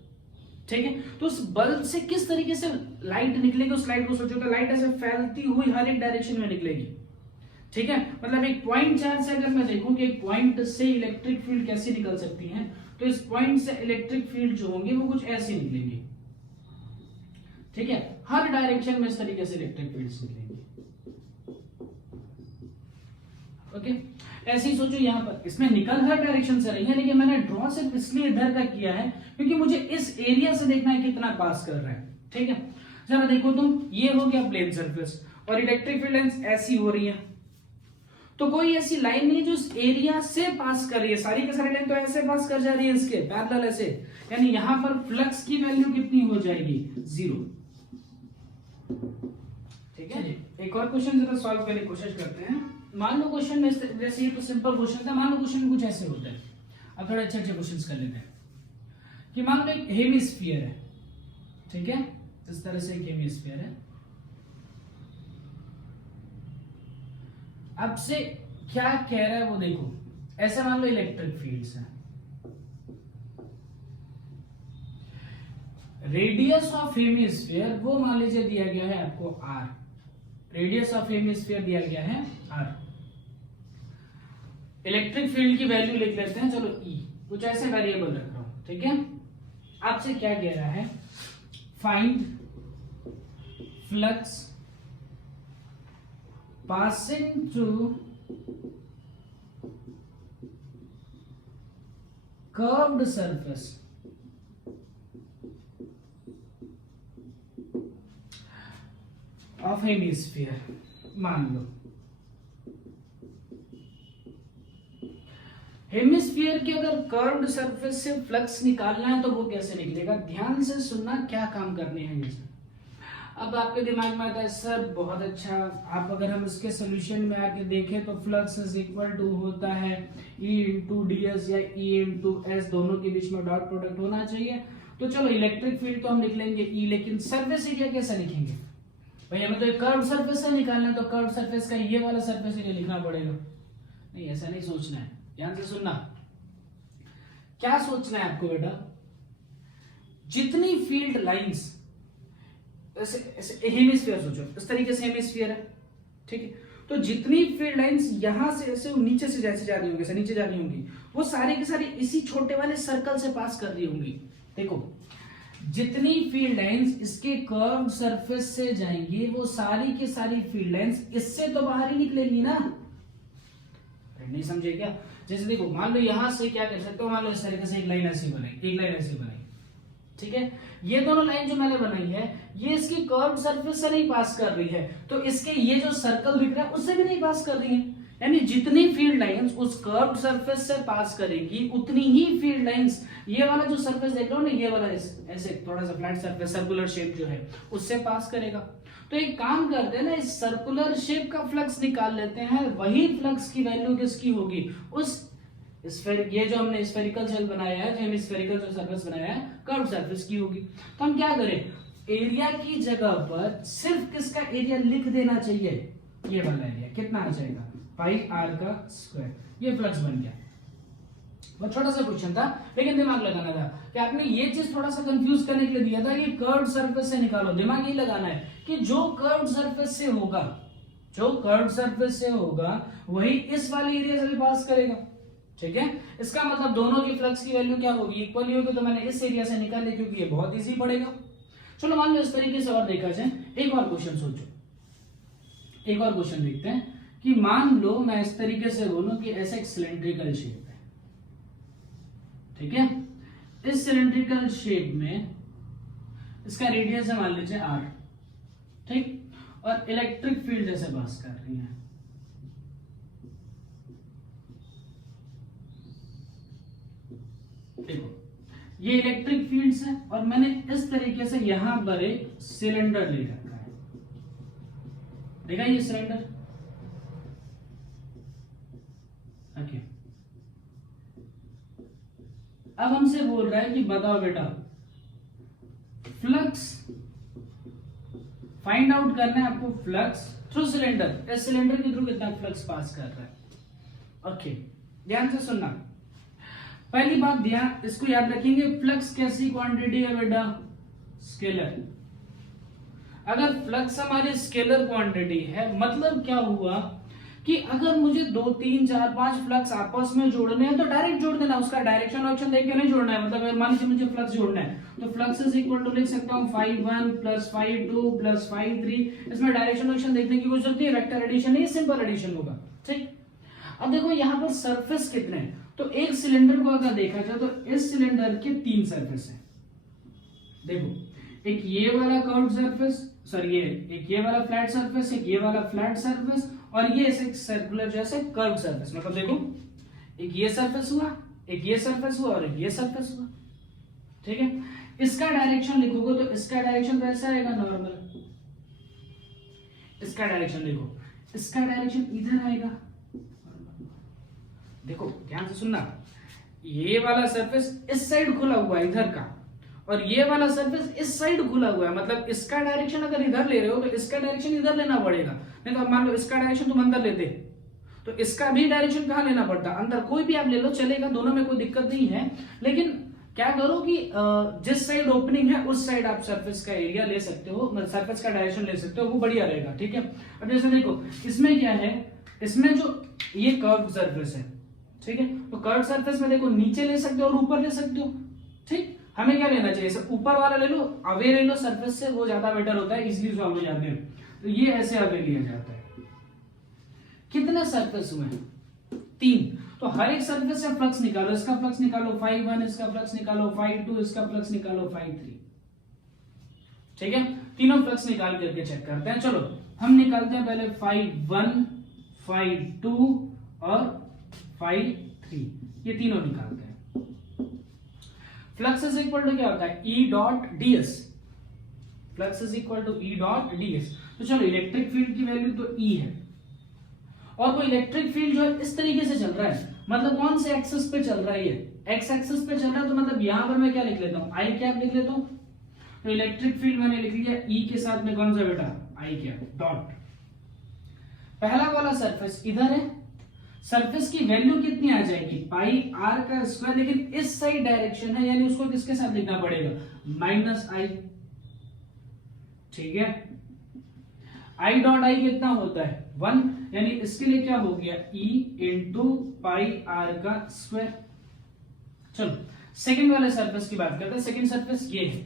ठीक है, तो उस बल्ब से किस तरीके से लाइट निकलेगी, उस लाइट को सोचो, तो लाइट ऐसे फैलती हुई हर एक डायरेक्शन में निकलेगी। ठीक है, मतलब एक पॉइंट चार्ज से अगर मैं देखूं कि एक पॉइंट से इलेक्ट्रिक फील्ड कैसे निकल सकती है, तो इस पॉइंट से इलेक्ट्रिक फील्ड जो होंगे वो कुछ ऐसे निकलेंगे। ठीक है, हर डायरेक्शन में इस तरीके से इलेक्ट्रिक फील्ड्स निकलेंगे। ओके, ऐसे ही सोचो यहाँ पर, इसमें निकल हर डायरेक्शन से रही है, लेकिन मैंने ड्रॉ सिर्फ इसलिए इधर का किया है क्योंकि मुझे इस एरिया से देखना है कितना पास कर रहा है। ठीक है, जरा देखो तुम, ये हो गया प्लेन सरफेस और इलेक्ट्रिक फील्ड लाइंस ऐसी हो रही है, तो कोई ऐसी लाइन नहीं जो इस एरिया से पास कर रही है, सारी की सारी लाइन तो ऐसे पास कर जा रही है इसके पैरेलल ऐसे, यानी यहां पर फ्लक्स की वैल्यू कितनी हो जाएगी, 0। ठीक है, एक और क्वेश्चन जरा सॉल्व करने की कोशिश करते हैं। मान लो क्वेश्चन में जैसे ये तो सिंपल क्वेश्चन था, मान लो क्वेश्चन कुछ ऐसे होता है। अब थोड़े अच्छे क्वेश्चंस कर लेते हैं कि मान लो एक हेमिस्फीयर है। ठीक है, इस तरह से एक हेमिस्फीयर है, अब से क्या कह रहा है वो देखो, ऐसे मान लो इलेक्ट्रिक फील्ड्स है, रेडियस ऑफ हेमिस्फीयर वो मान लीजिए दिया गया है आपको r, रेडियस ऑफ हेमिस्फीयर दिया गया है r। इलेक्ट्रिक फील्ड की वैल्यू लिख लेते हैं, चलो E, कुछ ऐसे वेरिएबल रख रहा हूं। ठीक है, आपसे क्या कह रहा है, find flux passing through curved surface of hemisphere. मान लो हेमिस्फीयर के अगर कर्व्ड सरफेस से फ्लक्स निकालना है तो वो कैसे निकलेगा, ध्यान से सुनना क्या काम करने हैं ये। अब आपके दिमाग में आता है सर बहुत अच्छा, आप अगर हम इसके सोल्यूशन में आके देखें तो फ्लक्स इज इक्वल टू होता है E इंटू ds या E इंटू s, दोनों के बीच में डॉट प्रोडक्ट होना चाहिए। तो चलो इलेक्ट्रिक फील्ड तो हम लिख लेंगे E, लेकिन सरफेस एरिया कैसे लिखेंगे भाई, हमें तो एक कर्व सरफेस से निकालना है, तो कर्व सरफेस का ये वाला सरफेस एरिया लिखना पड़ेगा। नहीं, ऐसा नहीं सोचना है, ध्यान से सुनना। क्या सोचना है आपको बेटा, जितनी फील्ड लाइंस, ऐसे हेमिस्फीयर सोचो, इस तरीके से हेमिस्फीयर है, ठीक है, तो जितनी फील्ड लाइंस यहां से ऐसे नीचे से जैसे जा रही होंगी, ऐसे नीचे जा रही होंगी, वो सारी की सारी इसी छोटे वाले सर्कल से पास कर रही होंगी। देखो जितनी फील्ड लाइंस इसके कर्व सरफेस से जाएंगी, वो सारी की सारी फील्ड लाइंस इससे तो बाहर ही निकलेंगी ना। नहीं समझे क्या? जैसे देखो मान लो यहां से क्या कर सकते हो, मान लो इस तरीके से एक लाइन ऐसी बनाई, एक लाइन ऐसी बनाई, ठीक है, ये दोनों लाइन जो मैंने बनाई है ये इसकी कर्व सरफेस से नहीं पास कर रही है, तो इसके ये जो सर्कल दिख रहा है उससे भी नहीं पास कर रही है। यानी जितनी फील्ड लाइंस उस कर्व सरफेस से पास करेगी उतनी ही फील्ड लाइंस ये वाला जो सरफेस देख रहे हो ना, ये वाला ऐसे थोड़ा सा फ्लैट सरफेस सर्कुलर शेप जो है उससे पास करेगा। तो एक काम करते हैं ना, इस सर्कुलर शेप का फ्लक्स निकाल लेते हैं, वही फ्लक्स की वैल्यू किसकी होगी, उस ये जो हमने स्फेरिकल शेल बनाया है, जो स्फेरिकल जो सरफेस बनाया है, कर्व सरफेस की होगी। तो हम क्या करें, एरिया की जगह पर सिर्फ किसका एरिया लिख देना चाहिए, ये वाला एरिया कितना आ जाएगा, पाई आर का स्क्वायर, ये फ्लक्स बन गया। बहुत छोटा सा क्वेश्चन था लेकिन दिमाग लगाना था कि आपने ये चीज थोड़ा सा कंफ्यूज करने के लिए दिया था कि कर्व सरफेस से निकालो, दिमाग ये लगाना है कि जो कर्व सरफेस से होगा, जो कर्व सरफेस से होगा वही इस वाले एरिया से भी पास करेगा, ठीक है। इसका मतलब दोनों की फ्लक्स की वैल्यू क्या होगी, इक्वल ही होगी, तो मैंने इस एरिया से निकाल लिया क्योंकि ये बहुत इजी पड़ेगा। चलो मान लो इस तरीके से और देखा जाए, एक और क्वेश्चन सोचो, एक और क्वेश्चन देखते हैं कि मान लो मैं इस तरीके से बोलूं कि ऐसा एक सिलेंड्रिकल शेप है, ठीक है, इस सिलेंड्रिकल शेप में इसका रेडियस है मान लीजिए r, ठीक, और इलेक्ट्रिक फील्ड जैसे पास कर रही है, देखो ये इलेक्ट्रिक फील्ड्स है और मैंने इस तरीके से यहां पर एक सिलेंडर ले रखा है, देखा ये सिलेंडर, ओके। अब हमसे बोल रहा है कि बताओ बेटा फ्लक्स फाइंड आउट करना है आपको, फ्लक्स थ्रू सिलेंडर, इस सिलेंडर के थ्रू कितना फ्लक्स पास कर रहा है, ओके। ध्यान से सुनना, पहली बात ध्यान इसको याद रखेंगे, फ्लक्स कैसी क्वांटिटी है बेटा, स्केलर। अगर फ्लक्स हमारी स्केलर क्वांटिटी है मतलब क्या हुआ कि अगर मुझे 2 3 4 5 फ्लक्स आपस में जोड़ने हैं तो डायरेक्ट जोड़ देना, उसका डायरेक्शन ऑप्शन देख के नहीं जोड़ना है। मतलब मान लीजिए मुझे फ्लक्स जोड़ना है तो फ्लक्स इज इक्वल टू लिख सकता हूं 5 1 प्लस 5 2 प्लस 5 3, इसमें डायरेक्शन ऑप्शन देखने की कोई जरूरत नहीं है, वेक्टर एडिशन नहीं, सिंपल एडिशन होगा, ठीक। अब देखो यहाँ पर सरफेस कितने हैं, तो एक सिलेंडर को अगर देखा जाए तो इस सिलेंडर के 3 सरफेस हैं, देखो एक ये वाला कर्व्ड सरफेस, सॉरी एक ये वाला फ्लैट सरफेस, एक ये वाला फ्लैट सरफेस और ये ऐसे सर्कुलर जैसे कर्व सरफेस। मतलब देखो एक ये सरफेस हुआ, एक ये सरफेस हुआ और एक ये सरफेस हुआ, ठीक है। इसका डायरेक्शन लिखोगे तो इसका डायरेक्शन तो ऐसा आएगा नॉर्मल, इसका डायरेक्शन देखो, इसका डायरेक्शन इधर आएगा, देखो ध्यान से सुनना, ये वाला सरफेस इस साइड खुला हुआ है इधर का और ये वाला सरफेस इस साइड खुला हुआ है, मतलब इसका डायरेक्शन अगर इधर ले रहे हो तो इसका डायरेक्शन इधर लेना पड़ेगा, नहीं तो अब मान लो इसका डायरेक्शन तुम अंदर लेते तो इसका भी डायरेक्शन कहां लेना पड़ता, अंदर, कोई भी आप ले लो चलेगा, दोनों में कोई दिक्कत नहीं है। लेकिन क्या करो कि जिस साइड ओपनिंग है उस साइड आप सरफेस का एरिया ले सकते हो, सरफेस का डायरेक्शन ले सकते हो, वो बढ़िया रहेगा, ठीक है। अब जैसे देखो इसमें क्या है, इसमें जो ये कर्व सरफेस है, ठीक है, तो कर्व सरफेस में देखो नीचे ले सकते हो और ऊपर ले सकते हो, ठीक। हमें क्या लेना चाहिए, ऊपर वाला ले लो, अवे ले लो सरफेस से, वो ज्यादा बेटर होता है, इजीली सॉल्व हो जाते हैं। तो ये ऐसे अवे लिया जाता है। कितने सरफेस हुए हैं, 3, तो हर एक सरफेस से फ्लक्स निकालो, इसका फ्लक्स निकालो 5 1, इसका फ्लक्स निकालो 5 2, इसका फ्लक्स निकालो 5 3, ठीक है। तीनों फ्लक्स निकाल करके चेक करते हैं। चलो हम निकालते हैं पहले 5 1 5 2 और 5 3, ये तीनों निकालते हैं। फ्लक्स इज इक्वल टू क्या होता है, E dot ds, flux is equal to E dot ds। तो चलो इलेक्ट्रिक फील्ड की वैल्यू तो ई है और वो इलेक्ट्रिक फील्ड जो है इस तरीके से चल रहा है, मतलब कौन से एक्सिस पे चल रहा है, ये एक्स एक्सिस पे चल रहा है, तो मतलब यहां पर मैं क्या लिख लेता हूं, आई कैप लिख लेता हूं। तो इलेक्ट्रिक फील्ड मैंने लिख लिया ई के साथ में कौन सा बेटा, आई कैप डॉट। पहला वाला सरफेस इधर है, सरफेस की वैल्यू कितनी आ जाएगी, पाई आर का स्क्वायर, लेकिन इस साइड डायरेक्शन है, यानी उसको किसके साथ लिखना पड़ेगा, माइनस आई। ठीक है, आई डॉट आई कितना होता है 1, यानी इसके लिए क्या हो गया, ई इंटू पाई आर का स्क्वायर। चलो सेकंड वाले सरफेस की बात करते हैं। सेकंड सरफेस ये है,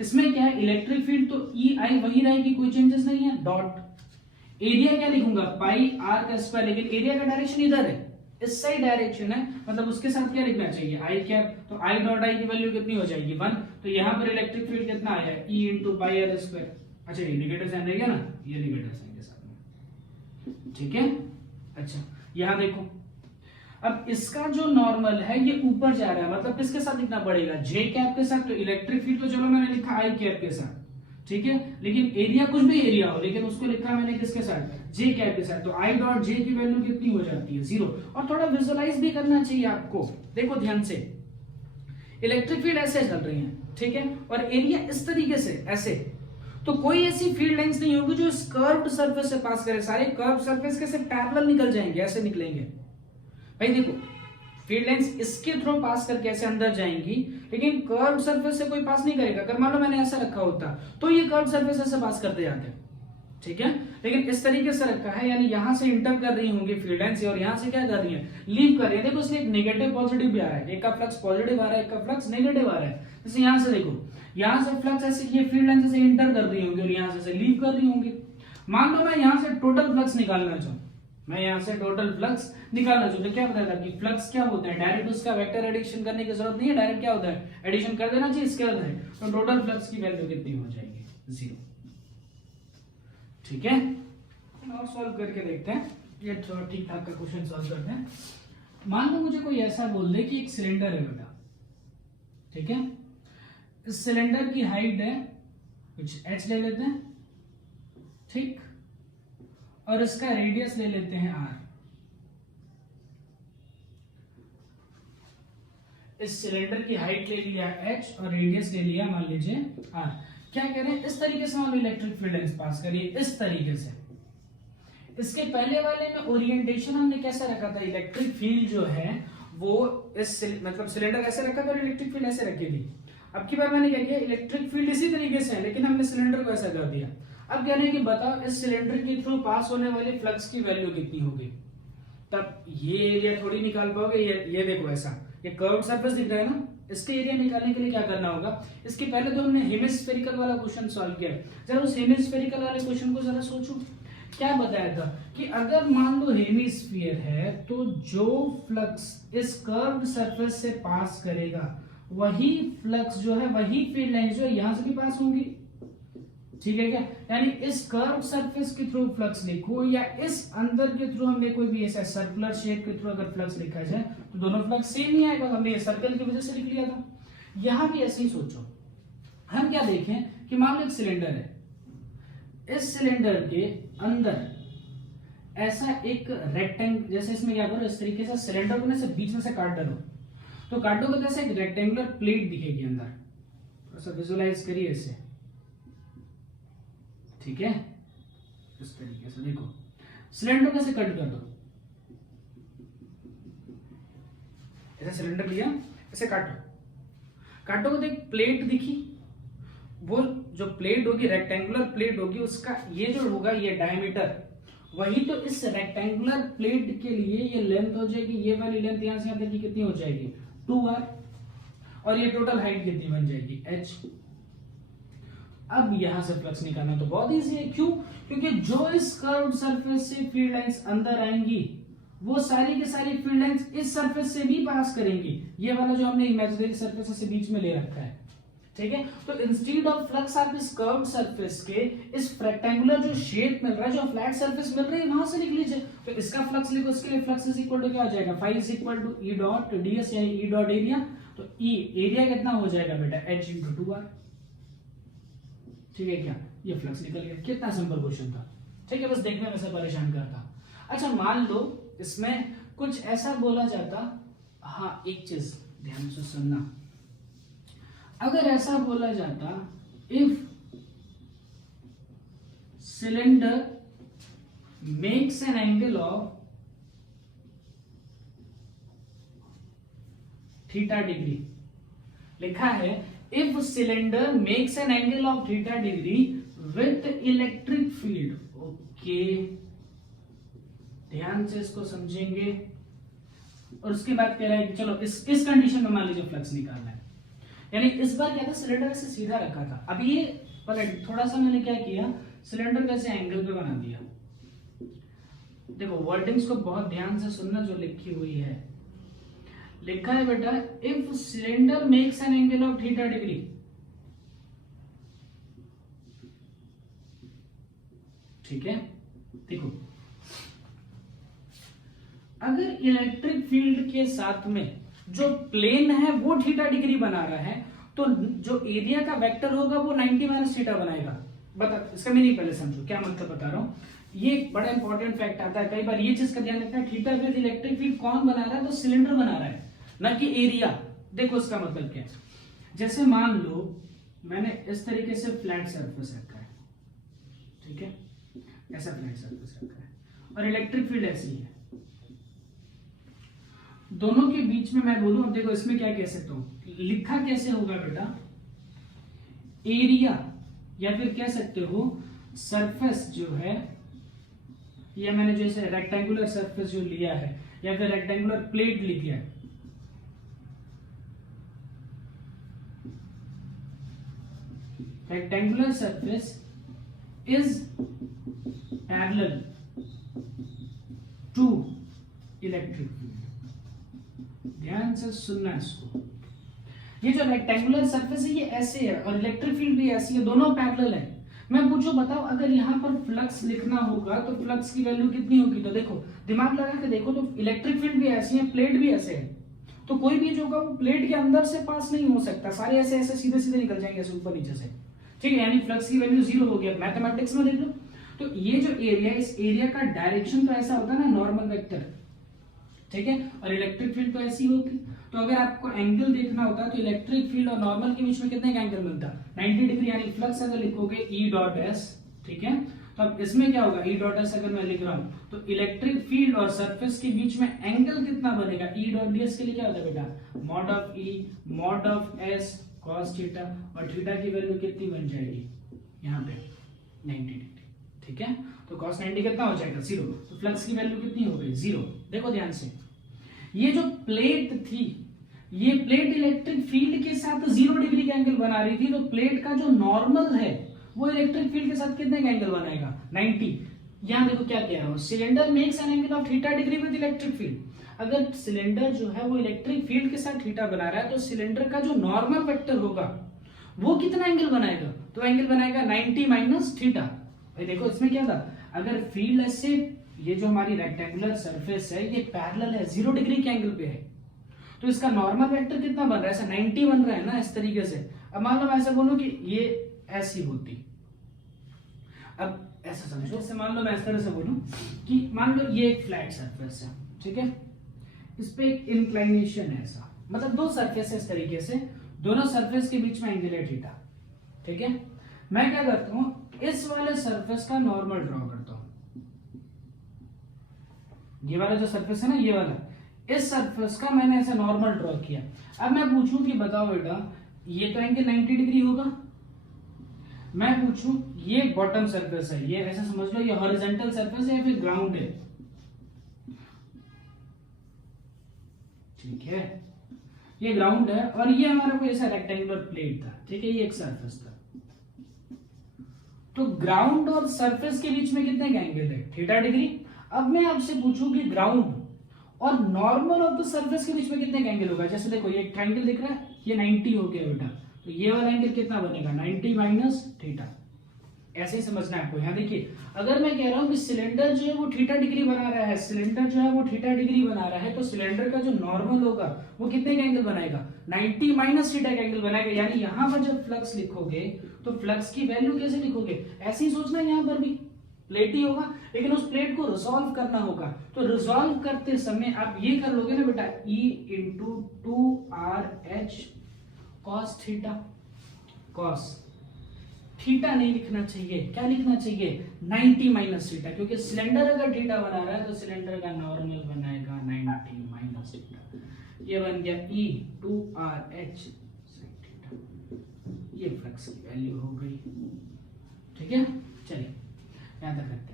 इसमें क्या है, इलेक्ट्रिक फील्ड तो ई आई वही रहेगी, कोई चेंजेस नहीं है। डॉट एरिया क्या लिखूंगा, पाई आर का स्क्वायर, लेकिन एरिया का डायरेक्शन इधर है, इस साइड डायरेक्शन है, मतलब उसके साथ क्या लिखना चाहिए, आई कैप। तो आई डॉट आई की वैल्यू कितनी हो जाएगी 1, तो यहां पर इलेक्ट्रिक फील्ड कितना आया, E into pi r square. अच्छा ये नेगेटिव साइन रहेगा ना, ये नेगेटिव साइन के साथ में, ठीक है। अच्छा यहां देखो, अब इसका जो नॉर्मल है ये ऊपर जा रहा है, मतलब किसके साथ लिखना पड़ेगा, जे कैप के साथ। तो इलेक्ट्रिक फील्ड तो चलो मैंने लिखा आई कैप के साथ, ठीक है, लेकिन एरिया कुछ भी एरिया हो, लेकिन उसको लिखा मैंने किसके साथ, जे कैप के साथ। तो आई डॉट जे की वैल्यू कितनी हो जाती है 0। और थोड़ा विजुअलाइज भी करना चाहिए आपको, देखो ध्यान से, इलेक्ट्रिक फील्ड ऐसे चल रही है, ठीक है, और एरिया इस तरीके से ऐसे, तो कोई ऐसी फील्ड लाइंस नहीं होगी जो इस कर्व्ड सरफेस से पास करे। सारे कर्व सरफेस के से पैरेलल निकल जाएंगे, ऐसे निकलेंगे। भाई देखो फील्ड लाइंस इसके थ्रू पास करके ऐसे अंदर जाएंगी, लेकिन कर्व्ड सरफेस से कोई पास नहीं करेगा। अगर मान लो मैंने ऐसा रखा होता तो ये कर्व्ड सरफेस से पास करते जाते, ठीक है, लेकिन इस तरीके से रखा है, यानी यहां से इंटर कर रही होंगी फील्ड लाइंस और यहां से क्या कर रही है, लीव कर रही है। देखो इसलिए नेगेटिव पॉजिटिव भी आ रहा है, एक का फ्लक्स पॉजिटिव आ रहा है, एक का फ्लक्स नेगेटिव आ रहा है। जैसे यहां से देखो, यहां से फ्लक्स ऐसे ये फील्ड लाइन से इंटर कर रही होंगी और यहां से लीव कर रही होंगी। मान लो मैं यहां से टोटल फ्लक्स निकालना चाहूं, मैं यहां से टोटल फ्लक्स निकालना चाहूं, तो क्या बताएगा कि फ्लक्स क्या होता है, डायरेक्ट उसका वेक्टर एडिशन करने की जरूरत नहीं है, डायरेक्ट क्या होता है, एडिशन कर देना चाहिए, स्केलर है। तो टोटल फ्लक्स की वैल्यू कितनी हो जाएगी, 0। ठीक है, और सॉल्व करके देखते हैं, ये थोड़ा ठीक ठाक का क्वेश्चन सॉल्व करते हैं। मान लो मुझे कोई ऐसा बोल दे कि एक सिलेंडर है बेटा, ठीक है, इस सिलेंडर की हाइट है कुछ h ले लेते हैं, ठीक, और इसका रेडियस ले लेते हैं r। इस सिलेंडर की हाइट ले लिया h और रेडियस ले लिया मान लीजिए r। क्या कह रहे हैं, इस तरीके से मान लो इलेक्ट्रिक फील्ड लाइंस पास करिए, इस तरीके से। इसके पहले वाले में ओरिएंटेशन हमने कैसा रखा था, इलेक्ट्रिक फील्ड जो है वो इस मतलब सिलेंडर ऐसे रखा था और इलेक्ट्रिक फील्ड ऐसे रखी थी। अब की बार मैंने क्या किया, इलेक्ट्रिक फील्ड इसी तरीके से है, लेकिन हमने सिलेंडर को ऐसा कर दिया। अब कह रहे हैं कि बताओ इस सिलेंडर के थ्रू पास होने वाले फ्लक्स की वैल्यू कितनी होगी। तब ये एरिया थोड़ी निकाल पाओगे, ये देखो ऐसा, ये कर्व्ड सरफेस दिख रहा है ना, इसके एरिया निकालने के लिए क्या करना होगा, इसके पहले तो हमने हेमिस्फेरिकल वाला क्वेश्चन सॉल्व किया। जरा उस हेमिस्फेरिकल वाले क्वेश्चन को जरा सोचो, क्या बताया था कि अगर मान लो हेमिस्फीयर है तो जो फ्लक्स इस कर्व्ड सरफेस से पास करेगा वही फ्लक्स जो है, वही फील्ड लाइन जो है यहां से भी पास होंगी, ठीक है क्या, यानी इस कर्व सरफेस के थ्रू फ्लक्स लिखो या इस अंदर के थ्रू हमने कोई भी ऐसा सर्कुलर शेप के थ्रू अगर फ्लक्स लिखा जाए तो दोनों फ्लक्स सेम ही आएगा। हमने ये सर्कल की वजह से लिख लिया था, यहां भी ऐसे ही सोचो। हम क्या देखें कि मान लो एक सिलेंडर है, इस सिलेंडर के अंदर ऐसा एक रेक्टेंगल, जैसे इसमें क्या करो, इस तरीके से सिलेंडर को ना बीच में से काट डालो, तो काटोगे तो ऐसे एक रेक्टेंगुलर प्लेट दिखेगी अंदर, थोड़ा सा विजुअलाइज करिए इसे, ठीक है, इस तरीके से देखो, सिलेंडर को ऐसे कट कर दो, ऐसे सिलेंडर लिया, ऐसे काटोगे तो एक प्लेट दिखी, वो जो प्लेट होगी रेक्टेंगुलर प्लेट होगी, उसका ये जो होगा ये डायमीटर, वही तो इस रेक्टेंगुलर प्लेट के लिए ये लेंथ हो जाएगी, ये वाली लेंथ यहां से यहां तक की कितनी हो जाएगी 2r, और ये टोटल हाइट कितनी बन जाएगी h। अब यहां से फ्लक्स निकालना तो बहुत इजी है, क्यों, क्योंकि जो इस कर्व्ड सरफेस से फील्ड लाइंस अंदर आएंगी वो सारी की सारी फील्ड लाइंस इस सरफेस से भी पास करेंगी, ये वाला जो हमने इमेजिनरी सरफेस से बीच में ले रखा है, ठीक है। तो इंस्टेड ऑफ फ्लक्स आप इस कर्व्ड सरफेस के इस रेक्टेंगुलर जो शेप मिल रहा है, जो फ्लैट सरफेस मिल रही है, वहां से लिख लीजिए। तो इसका फ्लक्स लिखो, इसके लिए फ्लक्स इज इक्वल टू क्या हो जाएगा, phi is equal to E dot ds यानी ई डॉट एरिया। तो ई एरिया कितना हो जाएगा बेटा, h इंटू 2r, ठीक है क्या, ये फ्लक्स निकल गया। कितना सिंपल क्वेश्चन था, ठीक है, बस देखने में से परेशान करता। अच्छा मान लो इसमें कुछ ऐसा बोला जाता, हाँ एक चीज ध्यान से सुनना, अगर ऐसा बोला जाता if cylinder makes an angle of theta degree. लिखा है if cylinder makes an angle of theta degree with electric field. Okay, ध्यान से इसको समझेंगे। और उसके बाद कह रहा है कि चलो इस कंडीशन में मान लीजिए फ्लक्स निकालना है, यानी इस बार क्या था, सिलेंडर ऐसे सीधा रखा था। अब ये पलट थोड़ा सा मैंने क्या किया, सिलेंडर कैसे एंगल पे बना दिया। देखो वर्डिंग्स को बहुत ध्यान से सुनना जो लिखी हुई है। लिखा है बेटा if cylinder makes an angle of theta degree, ठीक है। देखो अगर इलेक्ट्रिक फील्ड के साथ में जो प्लेन है वो थीटा डिग्री बना रहा है, तो जो एरिया का वेक्टर होगा वो 90 माइनस थीटा बनाएगा। बता, इसका मीनिंग पहले समझो, क्या मतलब बता रहा हूं। ये बड़ा इंपॉर्टेंट फैक्ट आता है, कई बार ये चीज का ध्यान रखना है। थीटा विद इलेक्ट्रिक फील्ड कौन बना रहा है, तो सिलेंडर बना रहा है, ना कि एरिया। देखो इसका मतलब क्या है, जैसे मान लो मैंने इस तरीके से फ्लैट सरफेस रखा है, ठीक है, ऐसा फ्लैट सरफेस रखा है, और इलेक्ट्रिक फील्ड ऐसी है। दोनों के बीच में मैं बोलूं, अब देखो इसमें क्या कह सकता हूं, लिखा कैसे होगा बेटा, एरिया, या फिर कह सकते हो सरफेस जो है, या मैंने जैसे रेक्टेंगुलर सरफेस जो लिया है, या फिर रेक्टेंगुलर प्लेट लिख लिया है, rectangular surface is parallel to electric field. ध्यान से सुनना इसको, ये जो रेक्टेंगुलर सरफेस है ये ऐसे है और इलेक्ट्रिक फील्ड भी ऐसी है, दोनों पैरेलल है। मैं पूछूं बताओ अगर यहां पर फ्लक्स लिखना होगा तो फ्लक्स की वैल्यू कितनी होगी, तो देखो दिमाग लगा के देखो, तो इलेक्ट्रिक फील्ड भी ऐसी है, प्लेट भी ऐसे है, तो कोई भी जो होगा वो प्लेट के अंदर से पास नहीं हो सकता, सारे ऐसे ऐसे सीधे सीधे निकल जाएंगे ऐसे ऊपर नीचे से, ठीक है, यानी फ्लक्स की वैल्यू 0 हो गया। मैथमेटिक्स में देख लो, तो ये जो एरिया, इस एरिया का डायरेक्शन तो ऐसा होता है ना, नॉर्मल वेक्टर, ठीक है, और इलेक्ट्रिक फील्ड तो ऐसी होती। तो अगर आपको एंगल देखना होता तो इलेक्ट्रिक फील्ड और नॉर्मल के बीच में कितने का एंगल मिलता, 90 डिग्री, यानी फ्लक्स अगर लिखोगे E डॉट S, ठीक है, तो अब इसमें क्या होगा, E डॉट S अगर मैं लिख रहा हूं तो इलेक्ट्रिक फील्ड और सरफेस के बीच में एंगल कितना बनेगा, E डॉट ds के लिए क्या होता है बेटा, mod of E mod of S cos theta, और थीटा की वैल्यू कितनी बन जाएगी यहाँ पे 90 डिग्री, ठीक है, तो cos 90 कितना हो जाएगा 0, तो फ्लक्स की वैल्यू कितनी हो गई 0। देखो ध्यान से, ये जो प्लेट थी, ये प्लेट इलेक्ट्रिक फील्ड के साथ 0 डिग्री का एंगल बना रही थी, तो प्लेट का जो नॉर्मल है वो इलेक्ट्रिक फील्ड के साथ कितने का एंगल बनाएगा 90। यहां देखो क्या कह रहा हूं, cylinder makes an angle of theta degree with electric field. अगर सिलेंडर जो है वो इलेक्ट्रिक फील्ड के साथ थीटा बना रहा है, तो सिलेंडर का जो नॉर्मल वेक्टर होगा वो कितना एंगल बनाएगा, तो एंगल बनाएगा 90 माइनस थीटा। भाई देखो इसमें क्या था, अगर फील्ड ऐसे, ये जो हमारी रेक्टेंगुलर सरफेस है ये पैरेलल है, 0 डिग्री के एंगल पे है, तो इसका नॉर्मल वेक्टर कितना बन रहा है, ऐसा 90 बन रहा है ना, इस तरीके से। अब मान लो मैं ऐसा बोलूं कि ये ऐसी होती, अब ऐसा समझो, जैसे मान लो मैं इस तरह से बोलूं कि मान लो ये एक फ्लैट सरफेस है, ठीक है, इस पे एक इंक्लाइनेशन है ऐसा, मतलब दो सरफेस है इस तरीके से, दोनों सरफेस के बीच में एंगल है थीटा, ठीक है। मैं क्या करता हूं, इस वाले सरफेस का नॉर्मल ड्रॉ करता हूं, ये वाला जो सरफेस है ना, ये वाला, इस सरफेस का मैंने ऐसा नॉर्मल ड्रॉ किया। अब मैं पूछूं कि बताओ बेटा ये तो एंगल 90 डिग्री होगा, मैं पूछूं ये बॉटम सरफेस है, ये ऐसा समझ लो ये हॉरिजॉन्टल सरफेस है या फिर ग्राउंड है, ठीक है, ये ग्राउंड है और ये हमारा कोई ऐसा रेक्टेंगुलर प्लेट था, ठीक है, ये एक सरफेस था, तो ग्राउंड और सरफेस के बीच में कितने का एंगल है थीटा डिग्री। अब मैं आपसे पूछूं कि ग्राउंड और नॉर्मल ऑफ द सरफेस के बीच में कितने का एंगल होगा, जैसे देखो ये एक ट्रायंगल दिख रहा है, ये 90 हो गया बेटा, तो ये वाला एंगल कितना बनेगा 90 माइनस थीटा। ऐसे ही समझना है आपको। यहाँ देखिए अगर मैं कह रहा हूं कि सिलेंडर जो है वो थीटा डिग्री बना रहा है, सिलेंडर जो है वो थीटा डिग्री बना रहा है, तो सिलेंडर का जो नॉर्मल होगा वो कितने का एंगल बनाएगा 90 माइनस थीटा का एंगल बनाएगा। यानी यहां पर जब फ्लक्स लिखोगे तो फ्लक्स की वैल्यू कैसे लिखोगे, ऐसे ही सोचना है, यहाँ पर भी प्लेट ही होगा, लेकिन उस प्लेट को रिजॉल्व करना होगा। तो रिजॉल्व करते समय आप ये कर लोगे ना बेटा, E into 2RH cos theta, cos theta नहीं लिखना चाहिए, क्या लिखना चाहिए 90 माइनस थीटा, क्योंकि सिलेंडर अगर थीटा बना रहा है तो सिलेंडर का नॉर्मल बनाएगा 90 माइनस थीटा। ये बन गया E 2RH sin थीटा, ये फ्लक्स की वैल्यू हो गई। ठीक है, चलिए यहां तक रखते हैं।